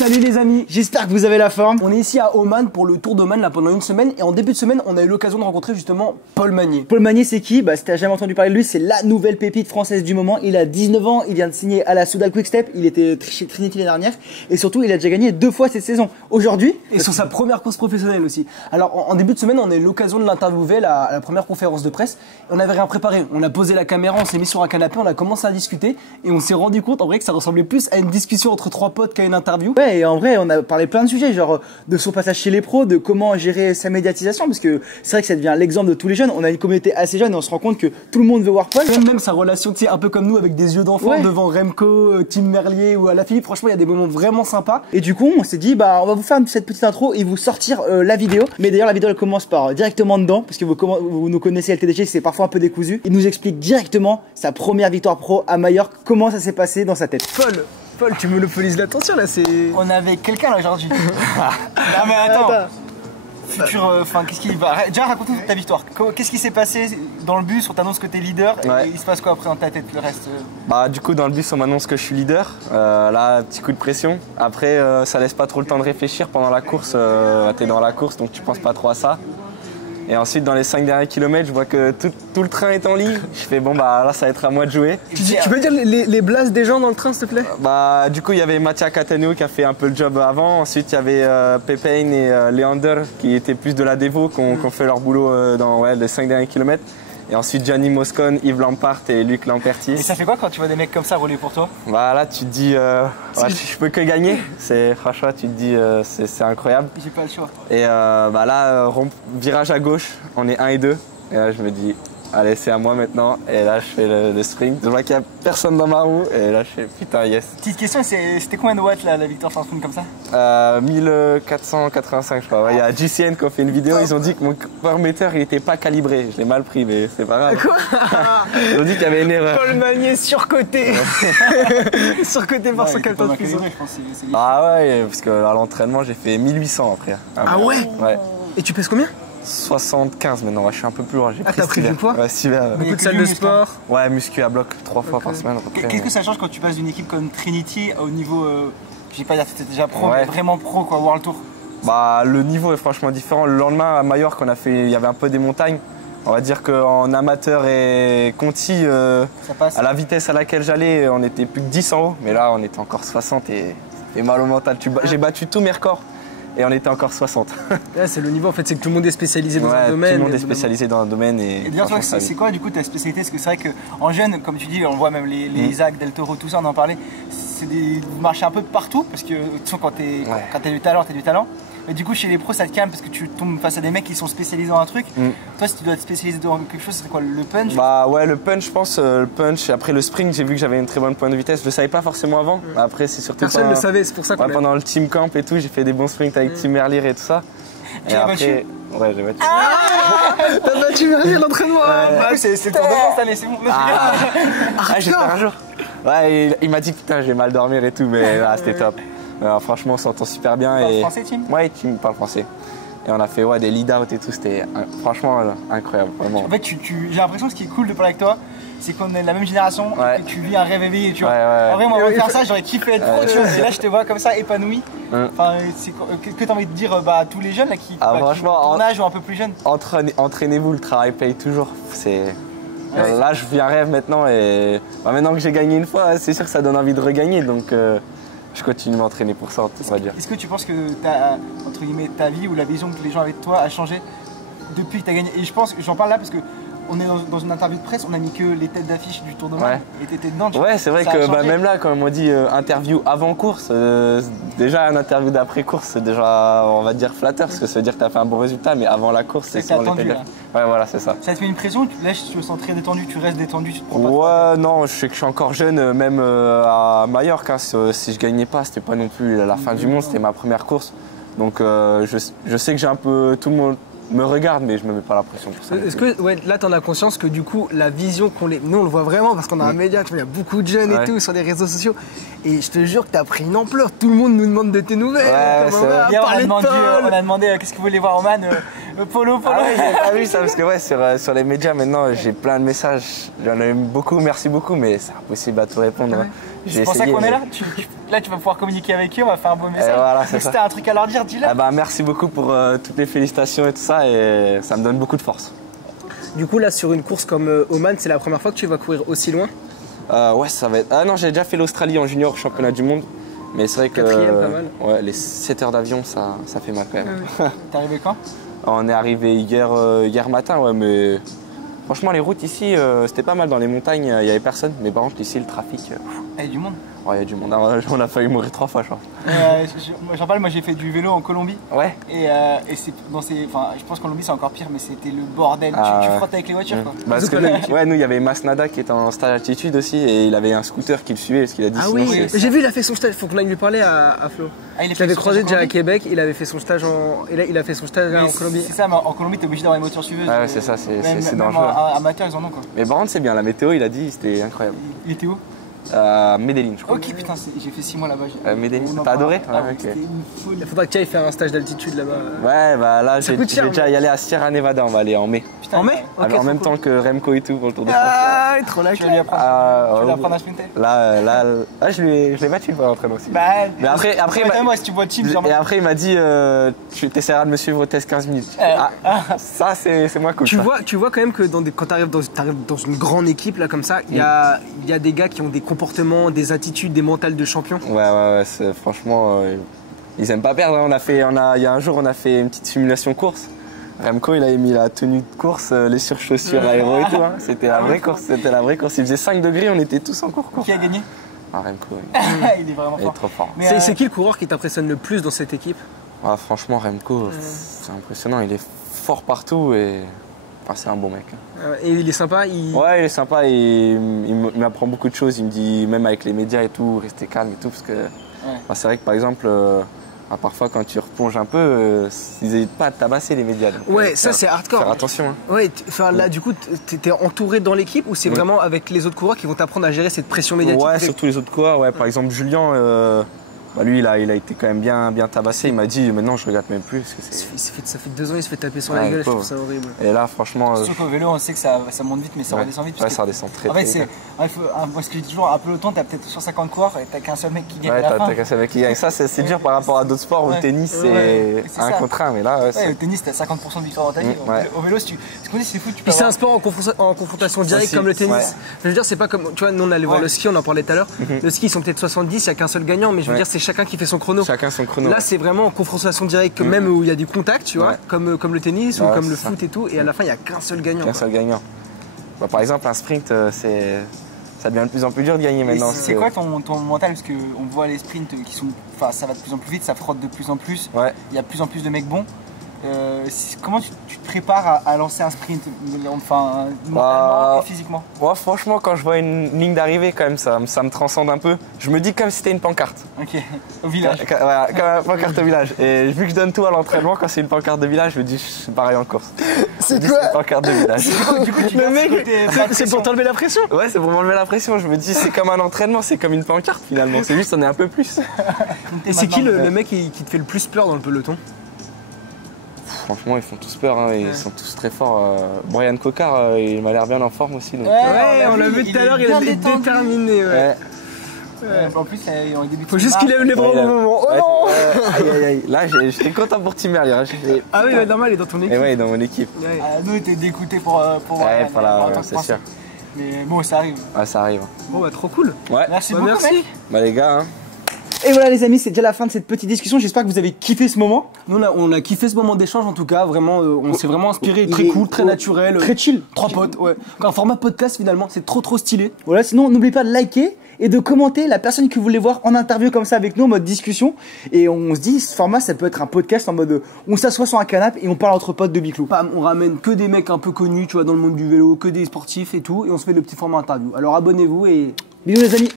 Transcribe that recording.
Salut les amis, j'espère que vous avez la forme. On est ici à Oman pour le Tour d'Oman là pendant une semaine et en début de semaine on a eu l'occasion de rencontrer justement Paul Magnier. Paul Magnier c'est qui? Si t'as jamais entendu parler de lui, c'est la nouvelle pépite française du moment. Il a 19 ans, il vient de signer à la Soudal Quick-Step, il était chez Trinity l'année dernière et surtout il a déjà gagné 2 fois cette saison. Aujourd'hui, et sur sa première course professionnelle aussi. Alors en début de semaine on a eu l'occasion de l'interviewer à la première conférence de presse. On n'avait rien préparé, on a posé la caméra, on s'est mis sur un canapé, on a commencé à discuter et on s'est rendu compte en vrai que ça ressemblait plus à une discussion entre 3 potes qu'à une interview. Ouais, et en vrai on a parlé plein de sujets, genre de son passage chez les pros, de comment gérer sa médiatisation, parce que c'est vrai que ça devient l'exemple de tous les jeunes. On a une communauté assez jeune et on se rend compte que tout le monde veut voir Paul. Même sa relation, tu sais, un peu comme nous, avec des yeux d'enfant devant Remco, Tim Merlier ou Alaphilippe. Franchement, il y a des moments vraiment sympas. Et du coup, on s'est dit, on va vous faire cette petite intro et vous sortir la vidéo. Mais d'ailleurs, la vidéo elle commence par directement dedans, parce que vous nous connaissez LTDG, c'est parfois un peu décousu. Il nous explique directement sa première victoire pro à Majorque, comment ça s'est passé dans sa tête. Paul, tu monopolises l'attention là, c'est... On avait quelqu'un là aujourd'hui. Non mais attends. Qu'est-ce qui va... Déjà raconte-nous ta victoire. Qu'est-ce qui s'est passé dans le bus? On t'annonce que t'es leader et il se passe quoi après dans ta tête le reste? Du coup dans le bus on m'annonce que je suis leader. Là petit coup de pression. Après ça laisse pas trop le temps de réfléchir pendant la course. T'es dans la course donc tu penses pas trop à ça. Et ensuite dans les 5 derniers kilomètres je vois que tout le train est en ligne. Je fais là ça va être à moi de jouer. Tu peux dire les blases des gens dans le train s'il te plaît? Du coup il y avait Mattia Cattaneo qui a fait un peu le job avant. Ensuite il y avait Pepijn et Leander qui étaient plus de la dévo, qui ont fait leur boulot dans les 5 derniers kilomètres. Et ensuite Gianni Moscon, Yves Lampart et Luc Lamperti. Et ça fait quoi quand tu vois des mecs comme ça rouler pour toi? Là tu te dis je peux que gagner. Franchement tu te dis c'est incroyable. J'ai pas le choix. Et virage à gauche, on est 1 et 2. Et là je me dis allez c'est à moi maintenant. Et là je fais le sprint. Je vois qu'il n'y a personne dans ma roue et là je fais putain yes. Petite question, c'était combien de watts la victoire sur un sprint comme ça? 1485 je crois. Il y a GCN qui a fait une vidéo, ils ont dit que mon power meter il était pas calibré. Je l'ai mal pris mais c'est pas grave. Quoi? Ils ont dit qu'il y avait une erreur. Paul Magnier surcoté. Surcoté par son capteur de puissance. Ouais, parce que à l'entraînement j'ai fait 1800 après. Ah ouais? Et tu pèses combien? 75 maintenant, je suis un peu plus loin. T'as pris du poids? Ouais, beaucoup de salles de sport? Ouais, muscu à bloc 3 fois par semaine. Qu'est-ce que ça change quand tu passes d'une équipe comme Trinity au niveau, je vais pas dire que c'était déjà pro, mais vraiment pro quoi, World Tour? Le niveau est franchement différent. Le lendemain à Majorque, il y avait un peu des montagnes. On va dire qu'en amateur et Conti, à la vitesse à laquelle j'allais, on était plus que 10 en haut. Mais là, on était encore 60 et mal au mental. J'ai battu tous mes records. Et on était encore 60. Ouais, c'est le niveau en fait, c'est que tout le monde est spécialisé dans un domaine. Tout le monde est spécialisé dans un domaine. Et bien toi, c'est quoi du coup ta spécialité? Parce que c'est vrai qu'en jeune, comme tu dis, on voit même les Isaac, Del Toro, tout ça, on en parlait. Vous marchez un peu partout parce que quand t'as du talent, t'as du talent. Mais du coup, chez les pros, ça te calme parce que tu tombes face à des mecs qui sont spécialisés dans un truc. Toi, si tu dois être spécialisé dans quelque chose, c'est quoi, le punch? Ouais, le punch, je pense. Le punch. Après le sprint, j'ai vu que j'avais une très bonne pointe de vitesse. Je le savais pas forcément avant. Après, c'est surtout. Personne ne le savait, c'est pour ça qu'on pendant le team camp et tout, j'ai fait des bons sprints avec Tim Merlier et tout ça. Tu l'as battu? Ouais, j'ai battu. T'as battu Merlier à l'entraînement? C'est le Tour de France cette année, c'est bon. J'espère un jour. Ouais, il m'a dit putain, j'ai mal dormir et tout, mais là, c'était top. Franchement, on s'entend super bien. Tu parles français, Tim? Ouais, Tim parle français. Et on a fait des lead-out et tout, c'était franchement incroyable, vraiment. En fait, j'ai l'impression que ce qui est cool de parler avec toi, c'est qu'on est de la même génération, et que tu vis un rêve éveillé, tu vois. En vrai, moi, avant de faire ça, j'aurais kiffé être pro, tu vois. Et là, je te vois comme ça, épanoui. Enfin, que t'as envie de dire à tous les jeunes là, qui franchement, ton âge ou un peu plus jeunes? Entraînez-vous, le travail paye toujours. Là, je vis un rêve maintenant et maintenant que j'ai gagné une fois, c'est sûr que ça donne envie de regagner. Donc, je continue de m'entraîner pour ça, on va dire. Est-ce que tu penses que entre guillemets, ta vie ou la vision que les gens avaient de toi a changé depuis que tu as gagné? Et je pense que j'en parle là parce que on est dans une interview de presse, on a mis que les têtes d'affiche du Tour d'Oman et t'étais dedans. Ouais, c'est vrai que même là, quand on m'a dit interview avant course, déjà un interview d'après course, c'est déjà, on va dire, flatteur, parce que ça veut dire que tu as fait un bon résultat, mais avant la course, c'est souvent les têtes d'affiche. Ouais, voilà, c'est ça. Ça te fait une pression? Là, je te sens très détendu, tu restes détendu, tu te prends pas? Ouais, non, je sais que je suis encore jeune, même à Majorque. Si je gagnais pas, c'était pas non plus la fin du monde, c'était ma première course. Donc, je sais que j'ai un peu tout le monde me regarde, mais je me mets pas la pression pour ça. Est-ce que là, tu en as conscience que du coup, la vision qu'on les. Nous, on le voit vraiment parce qu'on a un média, tu vois, il y a beaucoup de jeunes et tout sur les réseaux sociaux. Et je te jure que tu as pris une ampleur. Tout le monde nous demande de tes nouvelles. Ouais, on a demandé qu'est-ce que vous voulez voir Oman. Polo. Ah ouais, j'avais pas vu ça parce que ouais, sur les médias maintenant, j'ai plein de messages. J'en ai beaucoup, merci beaucoup, mais c'est impossible à tout répondre. Ouais. C'est pour ça qu'on est là. Là, tu vas pouvoir communiquer avec eux, on va faire un beau message. Voilà, si t'as un truc à leur dire, dis-le. Ah bah, merci beaucoup pour toutes les félicitations et tout ça, et ça me donne beaucoup de force. Du coup, là, sur une course comme Oman, c'est la première fois que tu vas courir aussi loin? Ouais, ça va être. Ah non, j'ai déjà fait l'Australie en junior, championnat du monde. Mais c'est vrai que. Quatrième, pas mal. Ouais, les 7 heures d'avion, ça fait mal quand même. T'es arrivé quand? On est arrivé hier matin, ouais, mais. Franchement, les routes ici, c'était pas mal. Dans les montagnes, il n'y avait personne. Mais par contre, ici, le trafic. Il y a du monde. Ouais, il y a du monde. On a failli mourir 3 fois, je crois. J'en parle, moi j'ai fait du vélo en Colombie. Ouais. Et je pense qu'en Colombie c'est encore pire, mais c'était le bordel. Tu frottes avec les voitures quoi. Parce que nous, il y avait Masnada qui était en stage altitude aussi, et il avait un scooter qui le suivait, parce qu'il a dit. Ah oui, j'ai vu, il a fait son stage. Faut qu'on aille lui parler à Flo. Je l'avais croisé déjà à Québec. Il avait fait son stage il a fait son stage en Colombie. C'est ça, mais en Colombie t'es obligé d'avoir une voiture suiveuse. Ouais, c'est ça, c'est dangereux. Même amateurs ils en ont quoi. Mais par contre, c'est bien. La météo, il a dit, c'était incroyable. Il était où? Medellin, je crois. Ok, putain, j'ai fait 6 mois là-bas. Medellin, t'as adoré? C'était une folie. Il faudra que tu ailles faire un stage d'altitude là-bas. Ouais, bah là, j'ai déjà y aller à Sierra Nevada, on va aller en mai. Putain, en mai? En même temps que Remco et tout pour le Tour de France. Ah, trop là, tu vas lui apprendre à sprinter? Là, je l'ai battu pour l'entraînement aussi. Mais après, moi, si tu vois Team, et après, il m'a dit, tu essaieras de me suivre au test 15 minutes. Ça, c'est moins cool. Tu vois quand même que quand tu arrives dans une grande équipe là comme ça, il y a des gars qui ont des comportements, des attitudes, des mentales de champion. Ouais, franchement, ils aiment pas perdre. Il y a un jour, on a fait une petite simulation course. Remco, il avait mis la tenue de course, les surchaussures aéro et tout. Hein. C'était la vraie course. Il faisait 5 degrés, on était tous en cours. Qui a gagné? Remco. Il est vraiment fort. Il est trop fort. C'est qui le coureur qui t'impressionne le plus dans cette équipe? Franchement, Remco, c'est impressionnant. Il est fort partout et c'est un bon mec. Et il est sympa? Ouais, il est sympa. Il m'apprend beaucoup de choses. Il me dit, même avec les médias et tout, rester calme et tout. Parce que c'est vrai que par exemple, parfois quand tu replonges un peu, ils n'hésitent pas à te tabasser les médias. Donc, ouais, ça c'est hardcore. Faire attention. Hein. Ouais, là du coup, t'es entouré dans l'équipe ou c'est vraiment avec les autres coureurs qui vont t'apprendre à gérer cette pression médiatique? Ouais, surtout les autres coureurs. Ouais, par exemple, Julien. Lui, il a été quand même bien tabassé. Il m'a dit, maintenant, je regarde même plus. Parce que ça fait 2 ans, il se fait taper sur la gueule. Je trouve ça horrible. Et là, franchement. Surtout qu'au vélo, on sait que ça monte vite, mais ça redescend vite. Ouais, ça redescend très vite. En fait, moi, ce que je dis toujours, un peloton, t'as peut-être 150 coureurs et t'as qu'un seul mec qui gagne. Ouais, t'as qu'un seul mec qui gagne. Ça, c'est dur par rapport à d'autres sports où le tennis, c'est un contre un. Mais là, le tennis, t'as 50% de victoire dans ta vie. Au vélo, c'est fou. Puis c'est un sport en confrontation directe comme le tennis. Je veux dire, c'est pas comme. Tu vois, nous, on allait voir le ski, on en parlait tout à l'heure. Le ski, ils sont peut-être 70, il n'y a qu'un seul gagnant, mais je veux dire, c'est chacun qui fait son chrono. Chacun son chrono. Là, c'est vraiment en confrontation directe, même où il y a du contact, tu vois, comme le tennis ou comme le foot et tout. Et à la fin, il n'y a qu'un seul gagnant. Qu'un seul gagnant. Par exemple, un sprint, ça devient de plus en plus dur de gagner maintenant. C'est quoi ton mental? Parce qu'on voit les sprints qui sont. Enfin, ça va de plus en plus vite, ça frotte de plus en plus. Il y a de plus en plus de mecs bons. Comment tu te prépares à lancer un sprint, enfin, mentalement et physiquement? Ouais, franchement, quand je vois une ligne d'arrivée, quand même, ça me transcende un peu. Je me dis comme si c'était une pancarte. Ok, au village. Comme une pancarte au village. Et vu que je donne tout à l'entraînement, quand c'est une pancarte de village, je me dis, c'est pareil en course. C'est quoi? C'est une pancarte de village. Du coup, le mec, c'est pour t'enlever la pression? Ouais, c'est pour m'enlever la pression. Je me dis, c'est comme un entraînement, c'est comme une pancarte finalement. C'est juste, on est un peu plus. Et c'est qui le mec qui te fait le plus peur dans le peloton? Franchement, ils font tous peur, hein, ils sont tous très forts. Brian Cocard, il m'a l'air bien en forme aussi. Donc, on l'a vu tout à l'heure, il est déterminé. En plus, on débute. Faut juste qu'il lève les bras au moment. Oh non! Aïe. Là, j'étais content pour Tim Merlier. Ah oui, normal, il est dans ton équipe. Et ouais, dans mon équipe. Nous, t'es dégoûté pour ouais, c'est sûr. Mais bon, ça arrive. Ouais, ça arrive. Bon, trop cool. Ouais. Merci beaucoup. Mec. Bah, les gars. Et voilà les amis, c'est déjà la fin de cette petite discussion. J'espère que vous avez kiffé ce moment. Nous on a kiffé ce moment d'échange en tout cas. Vraiment, on s'est vraiment inspiré. Très cool, très naturel. Très chill. 3 potes, ouais. Un format podcast finalement, c'est trop stylé. Voilà, sinon n'oubliez pas de liker et de commenter la personne que vous voulez voir en interview comme ça avec nous en mode discussion. Et on se dit, ce format ça peut être un podcast en mode on s'assoit sur un canapé et on parle entre potes de Biclou. On ramène que des mecs un peu connus, tu vois, dans le monde du vélo, que des sportifs et tout. Et on se fait le petit format interview. Alors abonnez-vous et bisous les amis.